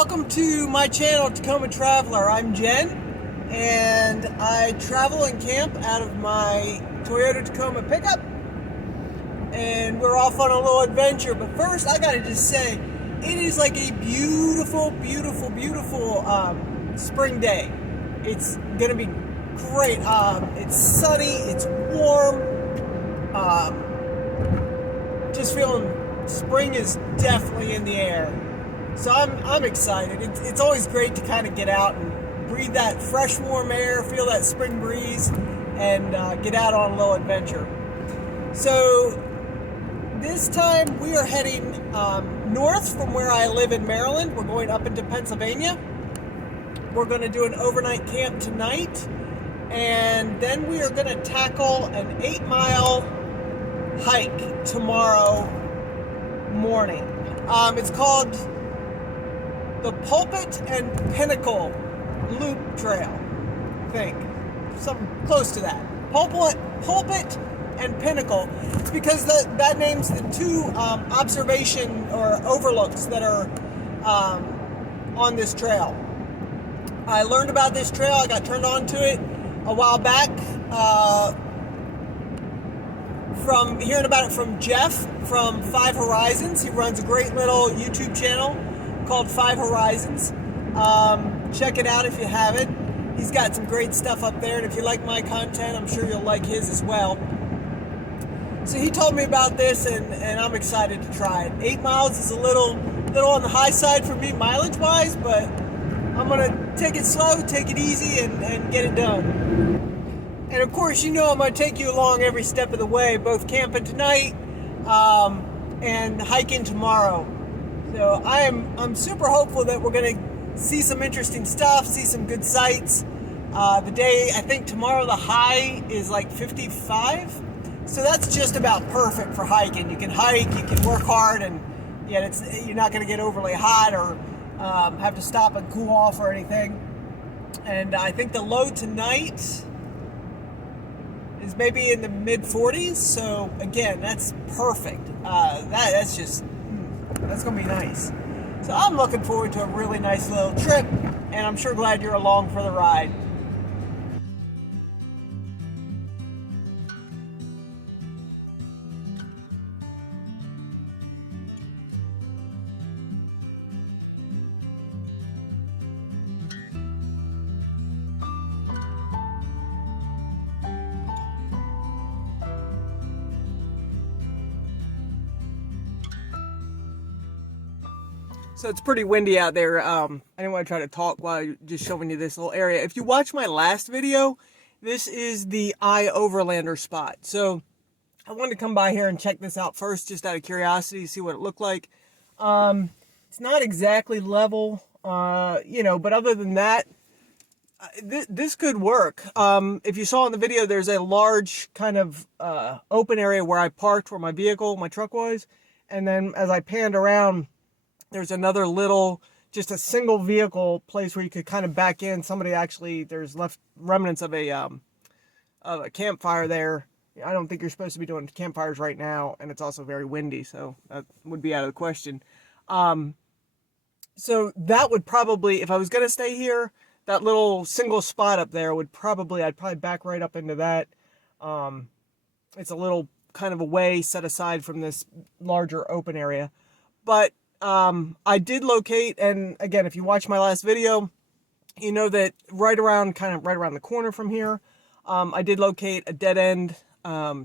Welcome to my channel, TacomaTraveler. I'm Jen, and I travel and camp out of my Toyota Tacoma pickup, and we're off on a little adventure. But first, I gotta just say, it is like a beautiful, beautiful, beautiful spring day. It's gonna be great. It's sunny, it's warm. Just feeling spring is definitely in the air. So I'm excited. It's always great to kind of get out and breathe that fresh, warm air, feel that spring breeze, and get out on a little adventure. So this time we are heading north from where I live in Maryland. We're going up into Pennsylvania. We're going to do an overnight camp tonight, and then we are going to tackle an 8-mile hike tomorrow morning. It's called the Pulpit and Pinnacle Loop Trail, I think. Something close to that. Pulpit and Pinnacle. It's because that name's the two observation or overlooks that are on this trail. I learned about this trail. I got turned on to it a while back from hearing about it from Jeff from 5 Horizons. He runs a great little YouTube channel called 5 Horizons. Check it out if you haven't. He's got some great stuff up there, and if you like my content, I'm sure you'll like his as well. So he told me about this, and I'm excited to try it. 8 miles is a little on the high side for me mileage-wise, but I'm gonna take it slow, take it easy, and get it done. And of course, you know I'm gonna take you along every step of the way, both camping tonight and hiking tomorrow. So I'm super hopeful that we're going to see some interesting stuff, see some good sights. The day, I think tomorrow the high is like 55. So that's just about perfect for hiking. You can hike, you can work hard, and yet you're not going to get overly hot or have to stop and cool off or anything. And I think the low tonight is maybe in the mid 40s. So again, that's perfect. That's going to be nice. So I'm looking forward to a really nice little trip, and I'm sure glad you're along for the ride. So it's pretty windy out there. I didn't want to try to talk while you're just showing you this little area. If you watch my last video, this is the Overlander spot. So I wanted to come by here and check this out first, just out of curiosity, see what it looked like. It's not exactly level, but other than that, this could work. If you saw in the video, there's a large kind of open area where I parked, where my truck was. And then as I panned around, there's another little, just a single vehicle place where you could kind of back in. There's left remnants of a campfire there. I don't think you're supposed to be doing campfires right now, and it's also very windy, so that would be out of the question. So that would probably, if I was going to stay here, that little single spot up there I'd probably back right up into that. It's a little kind of a way set aside from this larger open area. But I did locate, and again, if you watch my last video, you know that right around the corner from here, I did locate a dead-end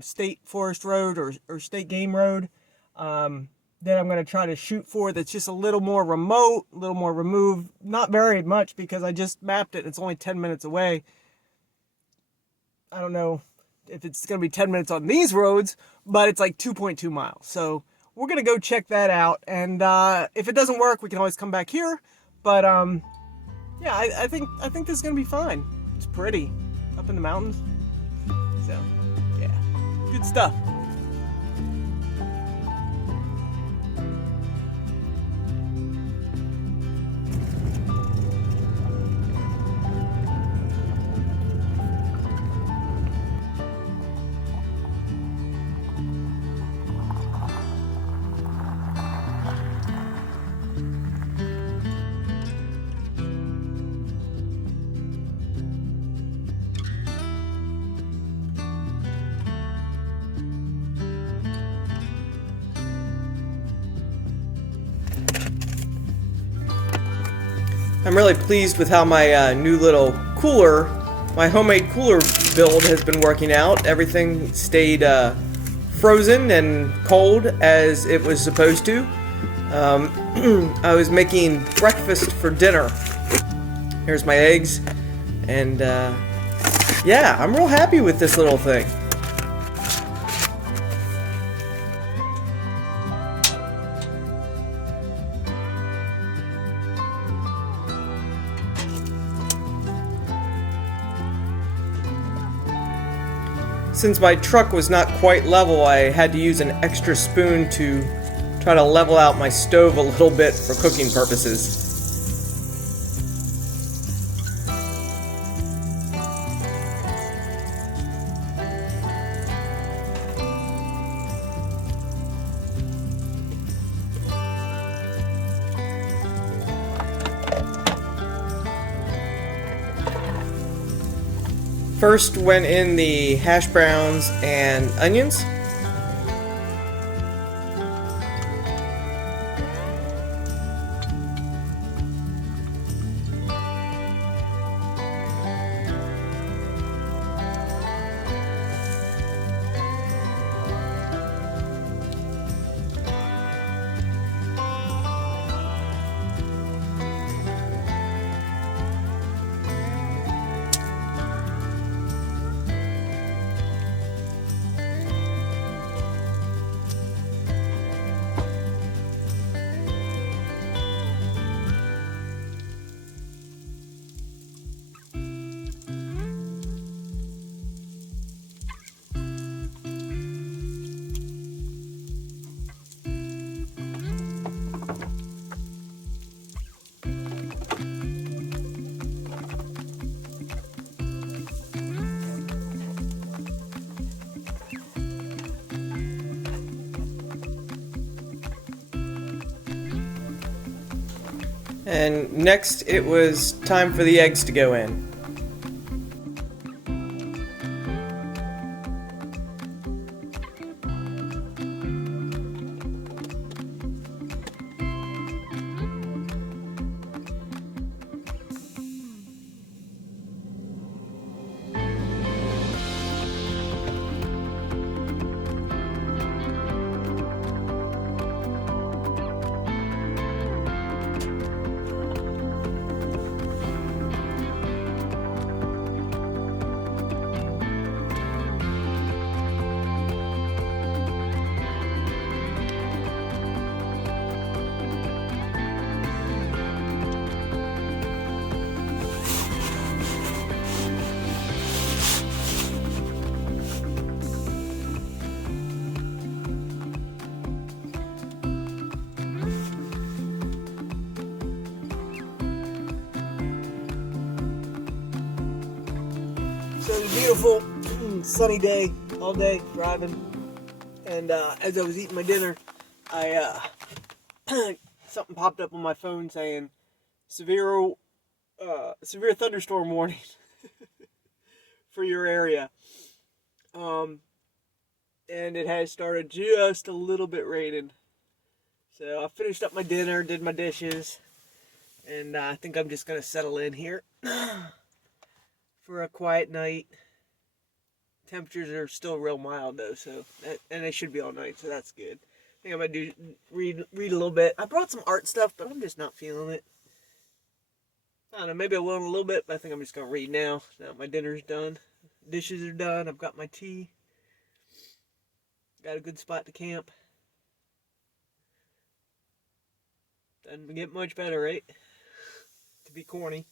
state forest road or state game road that I'm going to try to shoot for, that's just a little more remote, a little more removed. Not very much, because I just mapped it. It's only 10 minutes away. I don't know if it's going to be 10 minutes on these roads, but it's like 2.2 miles. So we're going to go check that out, and if it doesn't work, we can always come back here. But yeah, I think this is going to be fine. It's pretty up in the mountains. So yeah, good stuff. I'm really pleased with how my new little cooler, my homemade cooler build has been working out. Everything stayed frozen and cold as it was supposed to. I was making breakfast for dinner. Here's my eggs, and yeah, I'm real happy with this little thing. Since my truck was not quite level, I had to use an extra spoon to try to level out my stove a little bit for cooking purposes. First went in the hash browns and onions. And next it was time for the eggs to go in. So it's a beautiful sunny day, all day driving, and as I was eating my dinner, something popped up on my phone saying severe thunderstorm warning for your area, and it has started just a little bit raining. So I finished up my dinner, did my dishes, and I think I'm just gonna settle in here for a quiet night. Temperatures are still real mild though, and they should be all night, so that's good. I think I'm gonna read a little bit. I brought some art stuff, but I'm just not feeling it. I don't know, maybe I will in a little bit, but I think I'm just gonna read now. Now my dinner's done, dishes are done, I've got my tea, got a good spot to camp. Doesn't get much better, right? To be corny.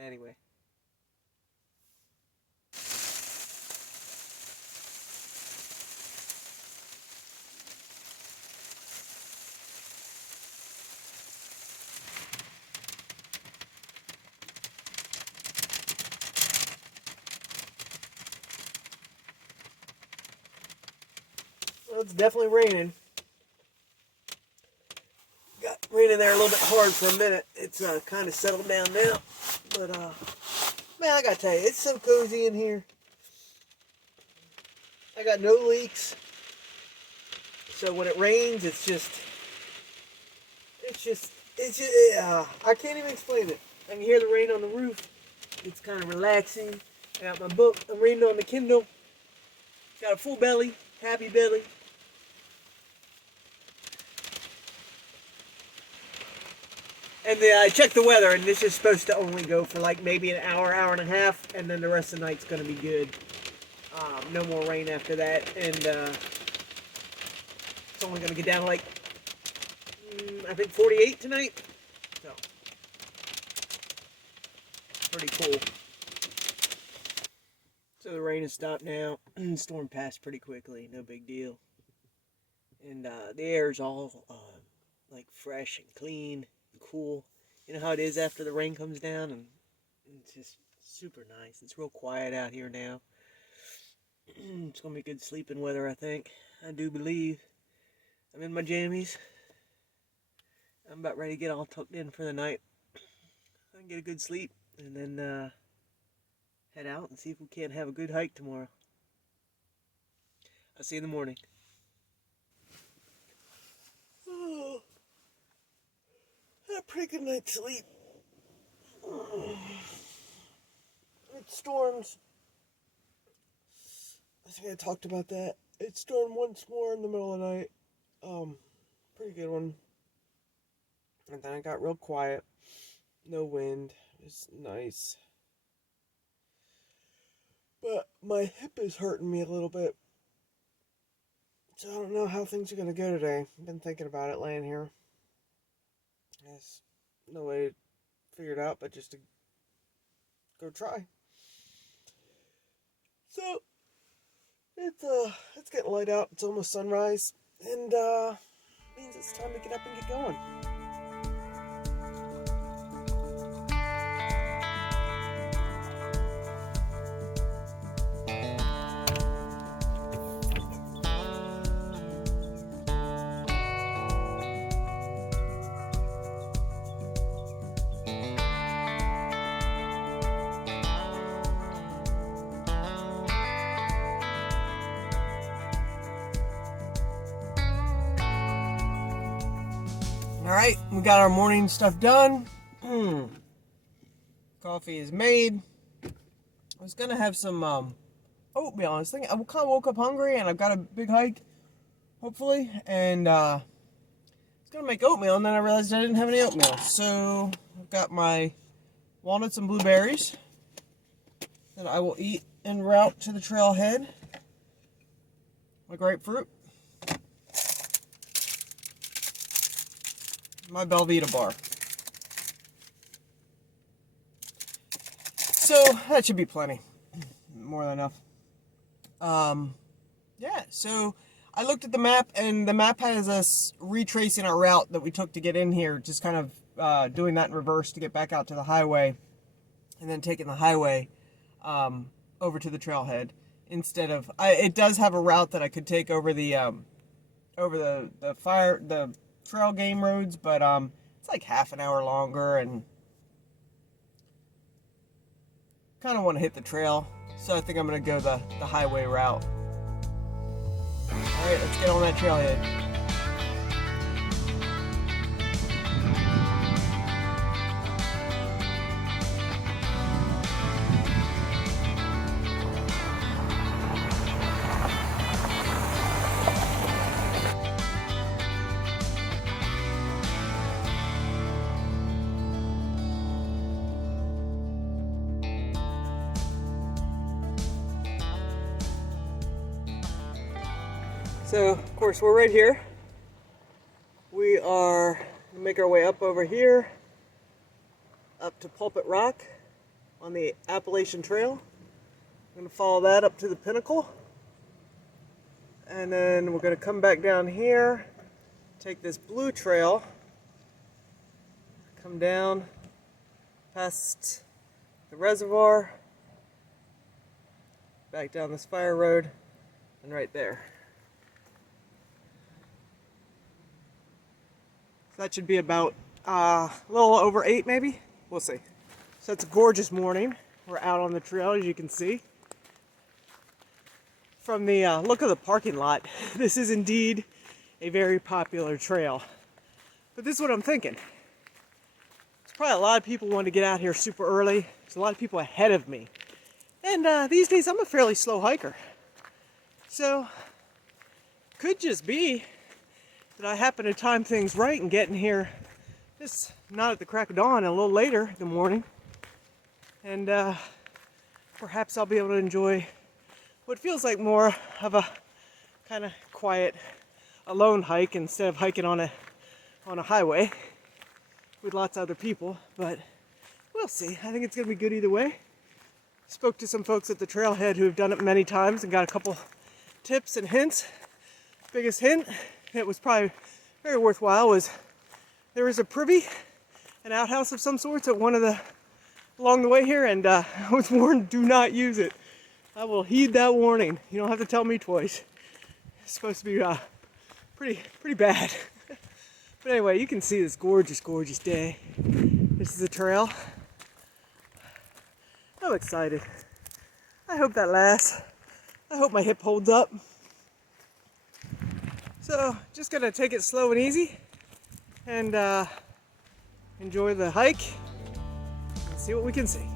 Anyway. Well, it's definitely raining. Got raining there a little bit hard for a minute. It's kind of settled down now. But, man, I gotta tell you, it's so cozy in here. I got no leaks. So when it rains, it's just It's just, I can't even explain it. I can hear the rain on the roof. It's kind of relaxing. I got my book. I'm reading on the Kindle. Got a full belly, happy belly. And then I checked the weather, and this is supposed to only go for like maybe an hour, hour and a half, and then the rest of the night's going to be good. No more rain after that, and it's only going to get down to like, I think 48 tonight. So, pretty cool. So the rain has stopped now. Storm passed pretty quickly, no big deal. And the air is all like fresh and clean and cool. You know how it is after the rain comes down, and it's just super nice. It's real quiet out here now. It's gonna be good sleeping weather, I think. I do believe. I'm in my jammies. I'm about ready to get all tucked in for the night. I can get a good sleep and then head out and see if we can't have a good hike tomorrow. I'll see you in the morning. Oh, had a pretty good night's sleep. It storms. I think I talked about that. It stormed once more in the middle of the night. Pretty good one. And then I got real quiet. No wind. It's nice. But my hip is hurting me a little bit. So I don't know how things are going to go today. I've been thinking about it laying here. There's no way to figure it out but just to go try. So it's getting light out. It's almost sunrise, and means it's time to get up and get going. Alright, we got our morning stuff done. Coffee is made. I was gonna have some oatmeal. I was thinking, I kind of woke up hungry and I've got a big hike, hopefully, and I was gonna make oatmeal, and then I realized I didn't have any oatmeal. So I've got my walnuts and blueberries that I will eat en route to the trailhead. My grapefruit. My Belvita bar. So that should be plenty. More than enough. Yeah, so I looked at the map, and the map has us retracing our route that we took to get in here, just kind of doing that in reverse to get back out to the highway, and then taking the highway over to the trailhead instead of. It does have a route that I could take over the trail game roads, but it's like half an hour longer, and kind of want to hit the trail, so I think I'm going to go the highway route. Alright, let's get on that trailhead. So, of course, we're right here. We are going to make our way up over here, up to Pulpit Rock on the Appalachian Trail. I'm going to follow that up to the Pinnacle. And then we're going to come back down here, take this blue trail, come down past the reservoir, back down this fire road, and right there. That should be about a little over 8 maybe. We'll see. So it's a gorgeous morning. We're out on the trail, as you can see. From the look of the parking lot, this is indeed a very popular trail. But this is what I'm thinking. probably a lot of people want to get out here super early. There's a lot of people ahead of me. And these days I'm a fairly slow hiker. So, could just be that I happen to time things right and get in here just not at the crack of dawn, a little later in the morning. And perhaps I'll be able to enjoy what feels like more of a kind of quiet, alone hike instead of hiking on a highway with lots of other people. But we'll see. I think it's going to be good either way. Spoke to some folks at the Trailhead who have done it many times and got a couple tips and hints. Biggest hint, it was probably very worthwhile, was there is a privy, an outhouse of some sorts at along the way here, and I was warned, do not use it. I will heed that warning. You don't have to tell me twice. It's supposed to be pretty bad. But anyway, you can see this gorgeous, gorgeous day. This is the trail. I'm excited. I hope that lasts. I hope my hip holds up. So, just gonna take it slow and easy and enjoy the hike and see what we can see.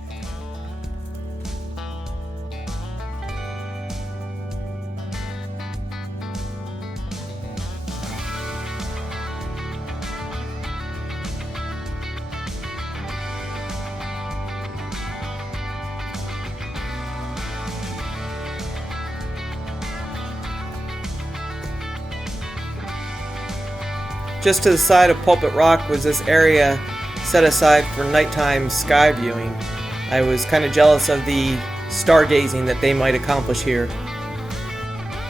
Just to the side of Pulpit Rock was this area set aside for nighttime sky viewing. I was kind of jealous of the stargazing that they might accomplish here.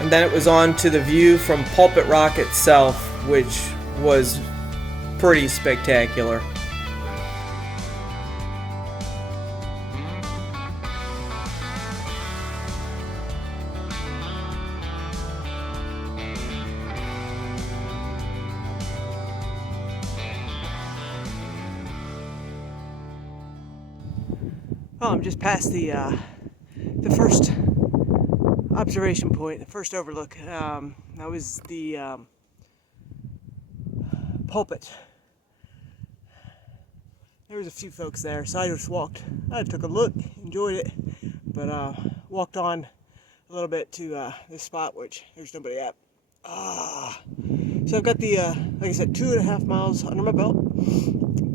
And then it was on to the view from Pulpit Rock itself, which was pretty spectacular. Oh, I'm just past the first observation point, the first overlook. That was the Pulpit. There was a few folks there, so I just walked. I took a look, enjoyed it, but walked on a little bit to this spot, which there's nobody at. So I've got the, like I said, 2.5 miles under my belt.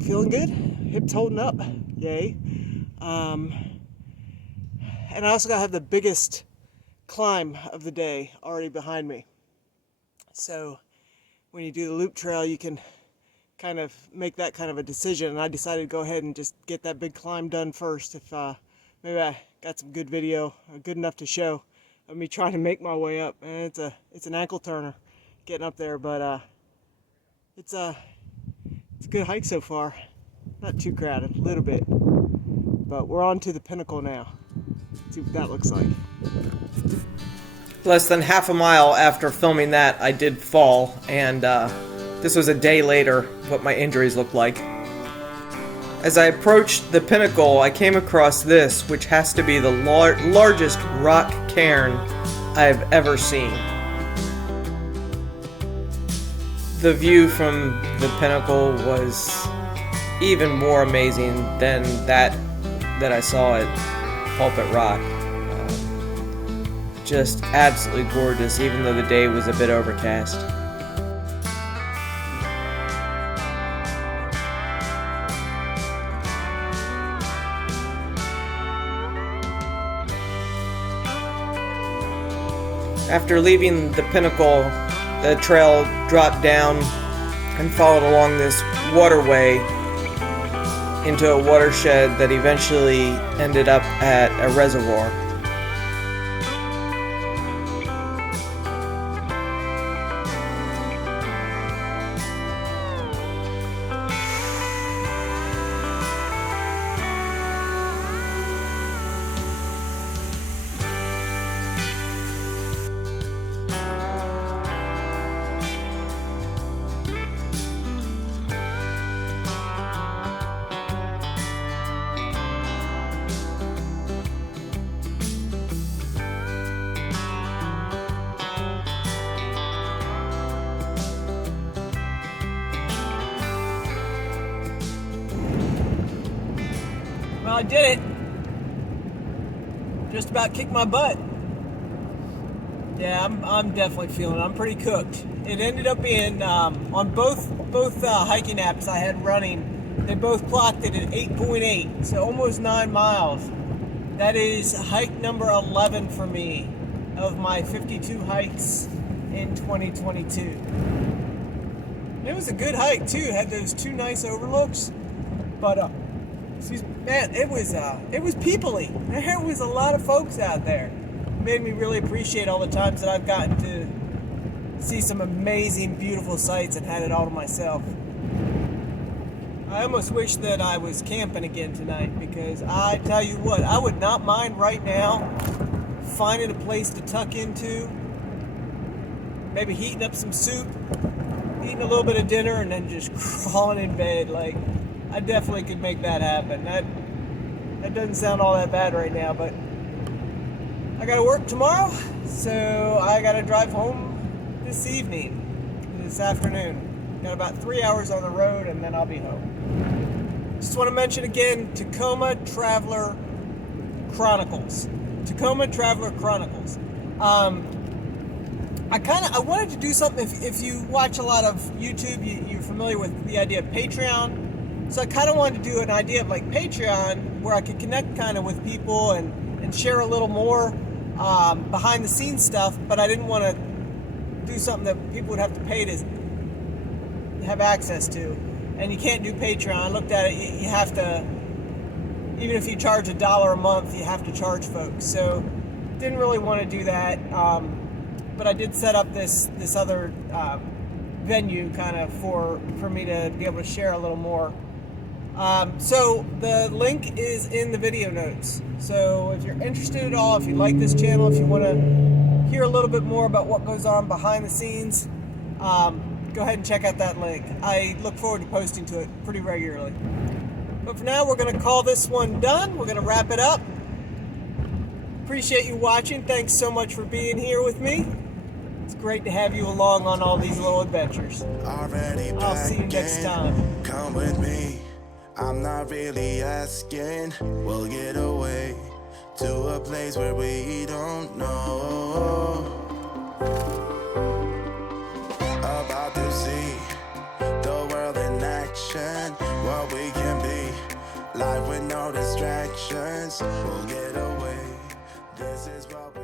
Feeling good, hips holding up, yay. And I also got to have the biggest climb of the day already behind me. So when you do the loop trail, you can kind of make that kind of a decision. And I decided to go ahead and just get that big climb done first. If maybe I got some good video, good enough to show of me trying to make my way up. And it's an ankle turner getting up there, but it's a good hike so far. Not too crowded, a little bit. But we're on to the Pinnacle now. Let's see what that looks like. Less than half a mile after filming that, I did fall, and this was a day later what my injuries looked like. As I approached the Pinnacle, I came across this, which has to be the largest rock cairn I've ever seen. The view from the Pinnacle was even more amazing than that I saw at Pulpit Rock. Just absolutely gorgeous, even though the day was a bit overcast. After leaving the Pinnacle, the trail dropped down and followed along this waterway into a watershed that eventually ended up at a reservoir. I did it. Just about kicked my butt. Yeah, I'm definitely feeling it. I'm pretty cooked. It ended up being on both hiking apps I had running. They both clocked it at 8.8, so almost 9 miles. That is hike number 11 for me of my 52 hikes in 2022. It was a good hike too. It had those 2 nice overlooks, but man, it was people-y. There was a lot of folks out there. It made me really appreciate all the times that I've gotten to see some amazing, beautiful sights and had it all to myself. I almost wish that I was camping again tonight, because I tell you what, I would not mind right now finding a place to tuck into, maybe heating up some soup, eating a little bit of dinner, and then just crawling in bed. Like, I definitely could make that happen. That doesn't sound all that bad right now, but I gotta work tomorrow, so I gotta drive home this afternoon. Got about 3 hours on the road, and then I'll be home. Just want to mention again, TacomaTravler Chronicles. TacomaTravler Chronicles. I wanted to do something. If you watch a lot of YouTube, you're familiar with the idea of Patreon. So I kind of wanted to do an idea of like Patreon, where I could connect kind of with people and share a little more behind the scenes stuff. But I didn't want to do something that people would have to pay to have access to. And you can't do Patreon. I looked at it, you have to, even if you charge $1 a month, you have to charge folks. So didn't really want to do that. But I did set up this other venue kind of for me to be able to share a little more. So the link is in the video notes. So if you're interested at all, if you like this channel, if you want to hear a little bit more about what goes on behind the scenes, go ahead and check out that link. I look forward to posting to it pretty regularly. But for now, we're going to call this one done. We're going to wrap it up. Appreciate you watching. Thanks so much for being here with me. It's great to have you along on all these little adventures. I'll see you next time. Come with me. I'm not really asking. We'll get away to a place where we don't know. About to see the world in action, what we can be, life with no distractions. We'll get away. This is what we